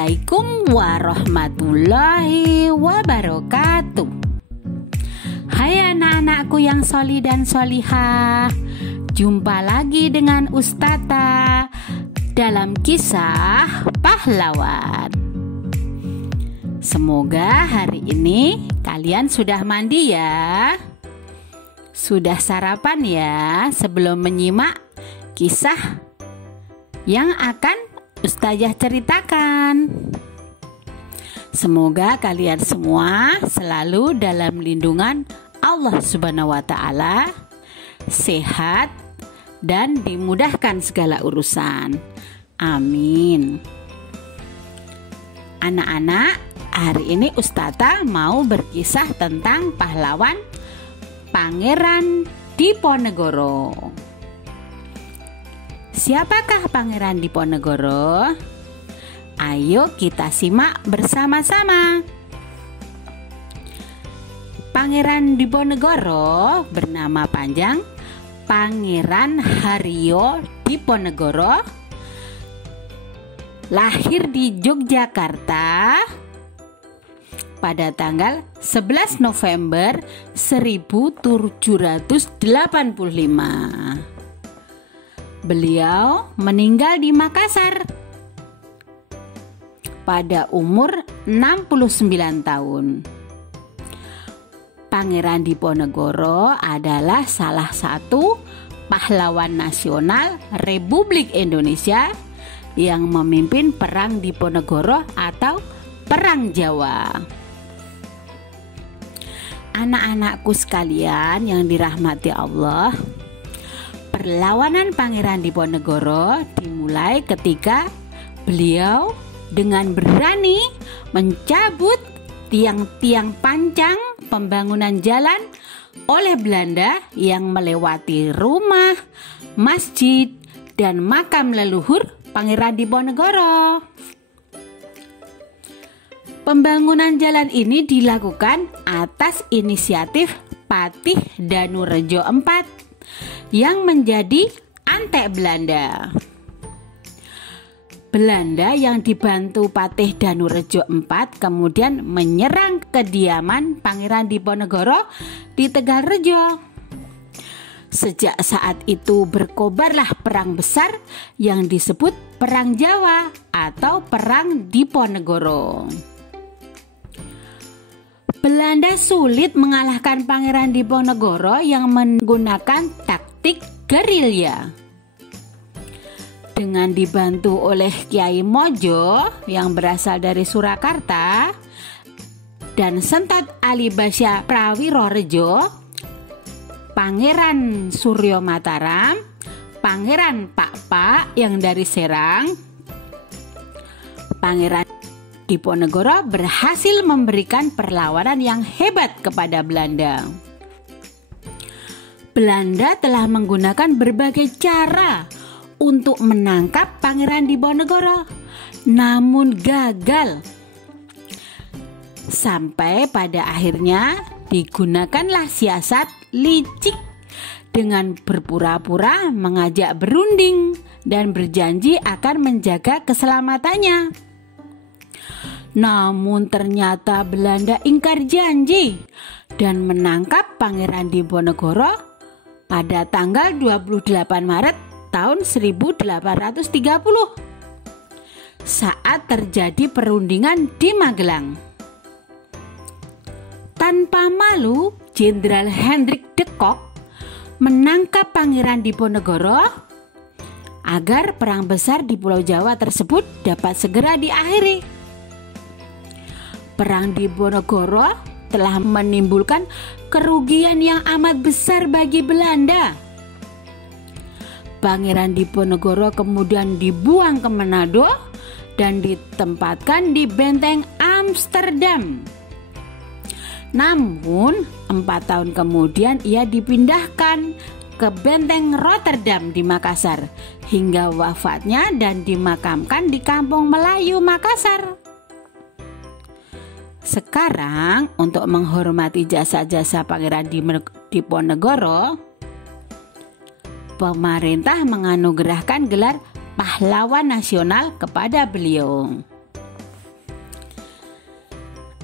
Assalamualaikum warahmatullahi wabarakatuh. Hai anak-anakku yang soli dan solihah, jumpa lagi dengan Ustata dalam kisah pahlawan. Semoga hari ini kalian sudah mandi ya, sudah sarapan ya sebelum menyimak kisah yang akan Ustazah ceritakan. Semoga kalian semua selalu dalam lindungan Allah Subhanahu wa Ta'ala, sehat dan dimudahkan segala urusan. Amin. Anak-anak, hari ini Ustazah mau berkisah tentang pahlawan Pangeran Diponegoro. Siapakah Pangeran Diponegoro? Ayo kita simak bersama-sama. Pangeran Diponegoro bernama panjang Pangeran Haryo Diponegoro. Lahir di Yogyakarta pada tanggal 11 November 1785. Beliau meninggal di Makassar pada umur 69 tahun. Pangeran Diponegoro adalah salah satu pahlawan nasional Republik Indonesia yang memimpin Perang Diponegoro atau Perang Jawa. Anak-anakku sekalian yang dirahmati Allah, perlawanan Pangeran Diponegoro dimulai ketika beliau dengan berani mencabut tiang-tiang pancang pembangunan jalan oleh Belanda yang melewati rumah, masjid, dan makam leluhur Pangeran Diponegoro. Pembangunan jalan ini dilakukan atas inisiatif Patih Danurejo IV yang menjadi antek Belanda. Belanda yang dibantu Patih Danurejo IV kemudian menyerang kediaman Pangeran Diponegoro di Tegalrejo. Sejak saat itu berkobarlah perang besar yang disebut Perang Jawa atau Perang Diponegoro. Belanda sulit mengalahkan Pangeran Diponegoro yang menggunakan taktik gerilya. Dengan dibantu oleh Kiai Mojo yang berasal dari Surakarta dan Sentot Ali Basya Prawirorejo, Pangeran Suryo Mataram, Pangeran Pak yang dari Serang, Pangeran Diponegoro berhasil memberikan perlawanan yang hebat kepada Belanda. Belanda telah menggunakan berbagai cara untuk menangkap Pangeran Diponegoro, namun gagal. Sampai pada akhirnya digunakanlah siasat licik dengan berpura-pura mengajak berunding dan berjanji akan menjaga keselamatannya. Namun ternyata Belanda ingkar janji dan menangkap Pangeran Diponegoro pada tanggal 28 Maret tahun 1830 saat terjadi perundingan di Magelang. Tanpa malu, Jenderal Hendrik de Kock menangkap Pangeran Diponegoro agar perang besar di Pulau Jawa tersebut dapat segera diakhiri. Perang Diponegoro telah menimbulkan kerugian yang amat besar bagi Belanda. Pangeran Diponegoro kemudian dibuang ke Manado dan ditempatkan di benteng Amsterdam. Namun 4 tahun kemudian ia dipindahkan ke benteng Rotterdam di Makassar hingga wafatnya dan dimakamkan di Kampung Melayu Makassar. Sekarang untuk menghormati jasa-jasa Pangeran Diponegoro, pemerintah menganugerahkan gelar pahlawan nasional kepada beliau.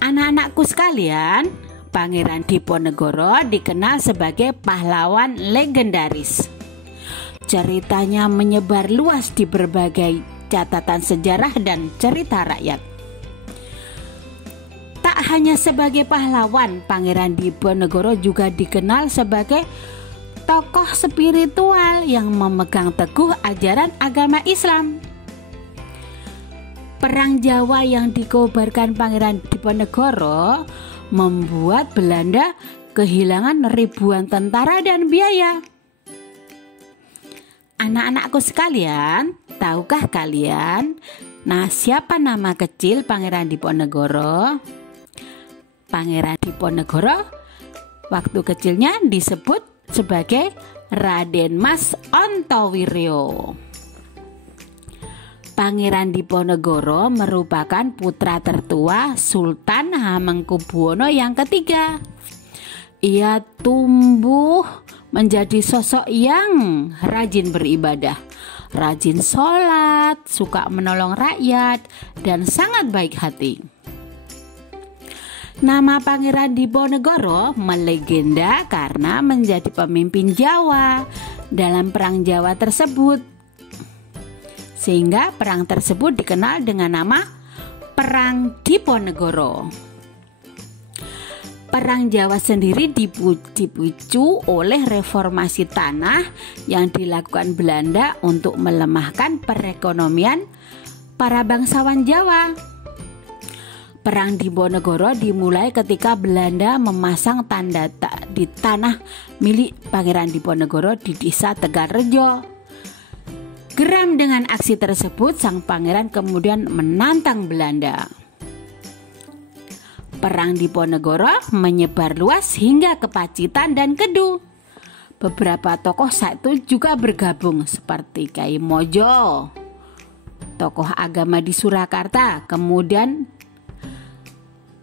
Anak-anakku sekalian, Pangeran Diponegoro dikenal sebagai pahlawan legendaris. Ceritanya menyebar luas di berbagai catatan sejarah dan cerita rakyat. Tak hanya sebagai pahlawan, Pangeran Diponegoro juga dikenal sebagai tokoh spiritual yang memegang teguh ajaran agama Islam. Perang Jawa yang dikobarkan Pangeran Diponegoro membuat Belanda kehilangan ribuan tentara dan biaya. Anak-anakku sekalian, tahukah kalian, siapa nama kecil Pangeran Diponegoro? Pangeran Diponegoro waktu kecilnya disebut sebagai Raden Mas Ontowiryo. Pangeran Diponegoro merupakan putra tertua Sultan Hamengkubuwono yang ketiga. Ia tumbuh menjadi sosok yang rajin beribadah, rajin sholat, suka menolong rakyat, dan sangat baik hati. Nama Pangeran Diponegoro melegenda karena menjadi pemimpin Jawa dalam Perang Jawa tersebut. Sehingga perang tersebut dikenal dengan nama Perang Diponegoro. Perang Jawa sendiri dipicu oleh reformasi tanah yang dilakukan Belanda untuk melemahkan perekonomian para bangsawan Jawa. Perang Diponegoro dimulai ketika Belanda memasang tanda di tanah milik Pangeran Diponegoro di desa Tegalrejo. Geram dengan aksi tersebut, sang pangeran kemudian menantang Belanda. Perang Diponegoro menyebar luas hingga ke Pacitan dan Kedu. Beberapa tokoh saat itu juga bergabung seperti Kyai Mojo, tokoh agama di Surakarta, kemudian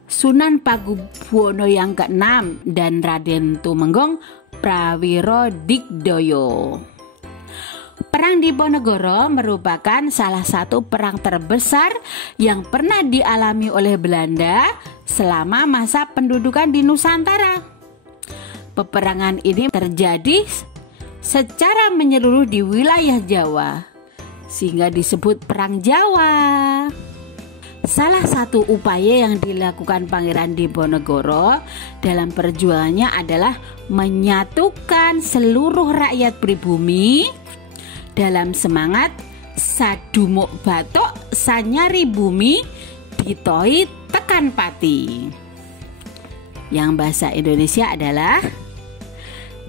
Sunan Pakubuwono yang ke-6 dan Raden Tumenggung Prawirodigdoyo. Perang Diponegoro merupakan salah satu perang terbesar yang pernah dialami oleh Belanda selama masa pendudukan di Nusantara. Peperangan ini terjadi secara menyeluruh di wilayah Jawa, sehingga disebut Perang Jawa. Salah satu upaya yang dilakukan Pangeran Diponegoro dalam perjuangannya adalah menyatukan seluruh rakyat pribumi dalam semangat sadumuk batok sanyari bumi ditoi tekan pati. Yang bahasa Indonesia adalah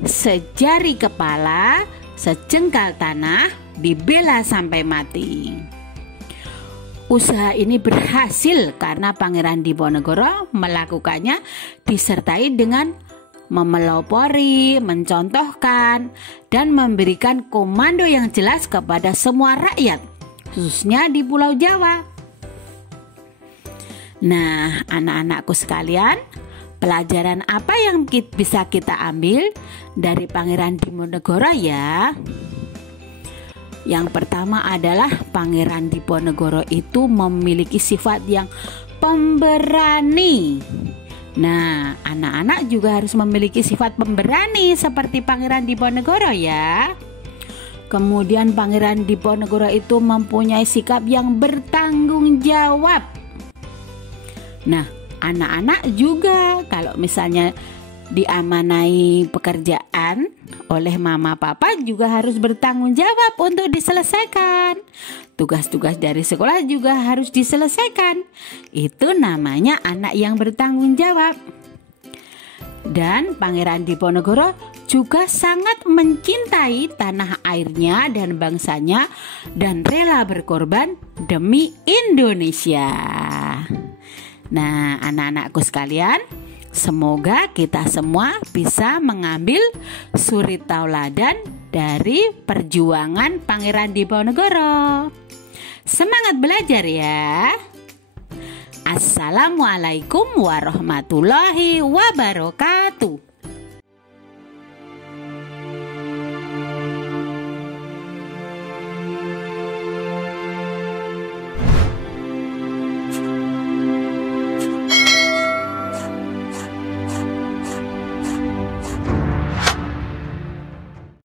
sejari kepala, sejengkal tanah dibela sampai mati. Usaha ini berhasil karena Pangeran Diponegoro melakukannya disertai dengan memelopori, mencontohkan, dan memberikan komando yang jelas kepada semua rakyat, khususnya di Pulau Jawa. Nah, anak-anakku sekalian, pelajaran apa yang bisa kita ambil dari Pangeran Diponegoro ya? Yang pertama adalah Pangeran Diponegoro itu memiliki sifat yang pemberani. Nah, anak-anak juga harus memiliki sifat pemberani seperti Pangeran Diponegoro ya. Kemudian Pangeran Diponegoro itu mempunyai sikap yang bertanggung jawab. Nah, anak-anak juga kalau misalnya diamanai pekerjaan oleh mama papa juga harus bertanggung jawab untuk diselesaikan. Tugas-tugas dari sekolah juga harus diselesaikan. Itu namanya anak yang bertanggung jawab. Dan Pangeran Diponegoro juga sangat mencintai tanah airnya dan bangsanya dan rela berkorban demi Indonesia. Nah, anak-anakku sekalian, semoga kita semua bisa mengambil suri tauladan dari perjuangan Pangeran Diponegoro. Semangat belajar ya. Assalamualaikum warahmatullahi wabarakatuh.